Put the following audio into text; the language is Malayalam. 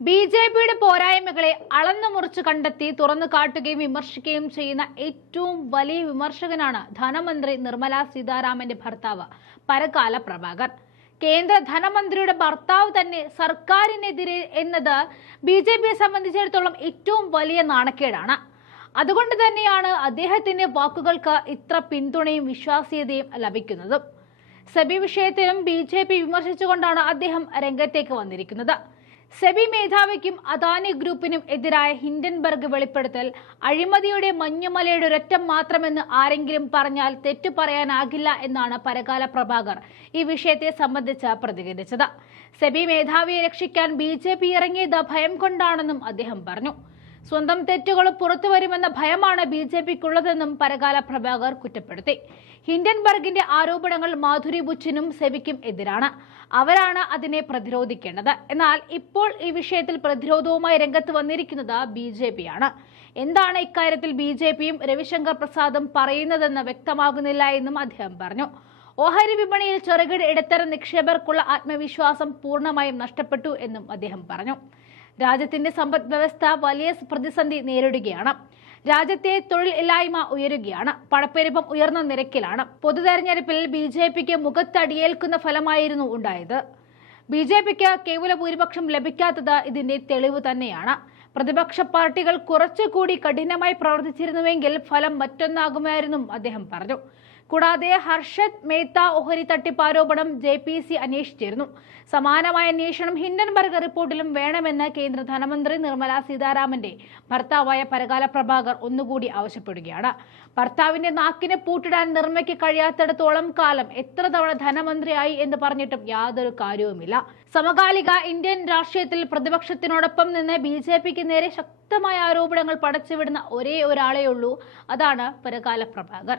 ബി ജെ പിയുടെ പോരായ്മകളെ അളന്നു മുറിച്ച് കണ്ടെത്തി തുറന്നു കാട്ടുകയും വിമർശിക്കുകയും ചെയ്യുന്ന ഏറ്റവും വലിയ വിമർശകനാണ് ധനമന്ത്രി നിർമ്മല സീതാരാമന്റെ ഭർത്താവ് പരകാല പ്രഭാകർ. കേന്ദ്ര ധനമന്ത്രിയുടെ ഭർത്താവ് തന്നെ സർക്കാരിനെതിരെ എന്നത് ബി ജെ പിയെ സംബന്ധിച്ചിടത്തോളം ഏറ്റവും വലിയ നാണക്കേടാണ്. അതുകൊണ്ട് തന്നെയാണ് അദ്ദേഹത്തിന്റെ വാക്കുകൾക്ക് ഇത്ര പിന്തുണയും വിശ്വാസ്യതയും ലഭിക്കുന്നതും. സെബി വിഷയത്തിലും ബി ജെ പി വിമർശിച്ചുകൊണ്ടാണ് അദ്ദേഹം രംഗത്തേക്ക് വന്നിരിക്കുന്നത്. സെബി മേധാവിക്കും അദാനി ഗ്രൂപ്പിനും എതിരായ ഹിൻഡൻബർഗ് വെളിപ്പെടുത്തൽ. അഴിമതിയുടെ മഞ്ഞുമലയുടെ ഒരറ്റം മാത്രമെന്ന് ആരെങ്കിലും പറഞ്ഞാൽ തെറ്റു പറയാനാകില്ല എന്നാണ് പരകാല പ്രഭാകർ ഈ വിഷയത്തെ സംബന്ധിച്ച് പ്രതികരിച്ചത്. സെബി മേധാവിയെ രക്ഷിക്കാൻ ബി ഇറങ്ങിയത് ഭയം കൊണ്ടാണെന്നും അദ്ദേഹം പറഞ്ഞു. സ്വന്തം തെറ്റുകൾ പുറത്തു വരുമെന്ന ഭയമാണ് ബി ജെ പിക്കുള്ളതെന്നും പരകാല പ്രഭാകർ കുറ്റപ്പെടുത്തി. ഹിൻഡൻബർഗിന്റെ ആരോപണങ്ങൾ മാധുരി ബുച്ചിനും സെബിക്കും എതിരാണ്. അവരാണ് അതിനെ പ്രതിരോധിക്കേണ്ടത്. എന്നാൽ ഇപ്പോൾ ഈ വിഷയത്തിൽ പ്രതിരോധവുമായി രംഗത്ത് വന്നിരിക്കുന്നത് ബി ജെ പി ആണ് എന്താണ് ഇക്കാര്യത്തിൽ ബി ജെ പിയും രവിശങ്കർ പ്രസാദും പറയുന്നതെന്ന് വ്യക്തമാകുന്നില്ല എന്നും അദ്ദേഹം പറഞ്ഞു. ഓഹരി വിപണിയിൽ ചെറുകിട ഇടത്തരം നിക്ഷേപർക്കുള്ള ആത്മവിശ്വാസം പൂർണമായും നഷ്ടപ്പെട്ടു എന്നും അദ്ദേഹം പറഞ്ഞു. രാജ്യത്തിന്റെ സമ്പദ് വ്യവസ്ഥ വലിയ പ്രതിസന്ധി നേരിടുകയാണ്. രാജ്യത്തെ തൊഴിൽ ഇല്ലായ്മ ഉയരുകയാണ്. പണപ്പെരുപ്പം ഉയർന്ന നിരക്കിലാണ്. പൊതു തെരഞ്ഞെടുപ്പിൽ ബി ജെ പിക്ക് മുഖത്തടിയേൽക്കുന്ന ഫലമായിരുന്നു ഉണ്ടായത്. ബി ജെ പിക്ക് കേവല ഭൂരിപക്ഷം ലഭിക്കാത്തത് ഇതിന്റെ തെളിവ് തന്നെയാണ്. പ്രതിപക്ഷ പാർട്ടികൾ കുറച്ചുകൂടി കഠിനമായി പ്രവർത്തിച്ചിരുന്നുവെങ്കിൽ ഫലം മറ്റൊന്നാകുമായിരുന്നു അദ്ദേഹം പറഞ്ഞു. കൂടാതെ ഹർഷദ് മേത്ത ഓഹരി തട്ടിപ്പ് ആരോപണം ജെ പി സി അന്വേഷിച്ചിരുന്നു. സമാനമായ അന്വേഷണം ഹിൻഡൻബർഗ് റിപ്പോർട്ടിലും വേണമെന്ന് കേന്ദ്ര ധനമന്ത്രി നിർമ്മല സീതാരാമന്റെ ഭർത്താവായ പരകാല പ്രഭാകർ ഒന്നുകൂടി ആവശ്യപ്പെടുകയാണ്. ഭർത്താവിന്റെ നാക്കിനെ പൂട്ടിടാൻ നിർമ്മയ്ക്ക് കഴിയാത്തിടത്തോളം കാലം എത്ര തവണ ധനമന്ത്രിയായി എന്ന് പറഞ്ഞിട്ടും യാതൊരു കാര്യവുമില്ല. സമകാലിക ഇന്ത്യൻ രാഷ്ട്രീയത്തിൽ പ്രതിപക്ഷത്തിനോടൊപ്പം നിന്ന് ബി ജെ പിക്ക് നേരെ ശക്തമായ ആരോപണങ്ങൾ പടച്ചുവിടുന്ന ഒരേ ഒരാളേ ഉള്ളൂ അതാണ് പരകാല പ്രഭാകർ.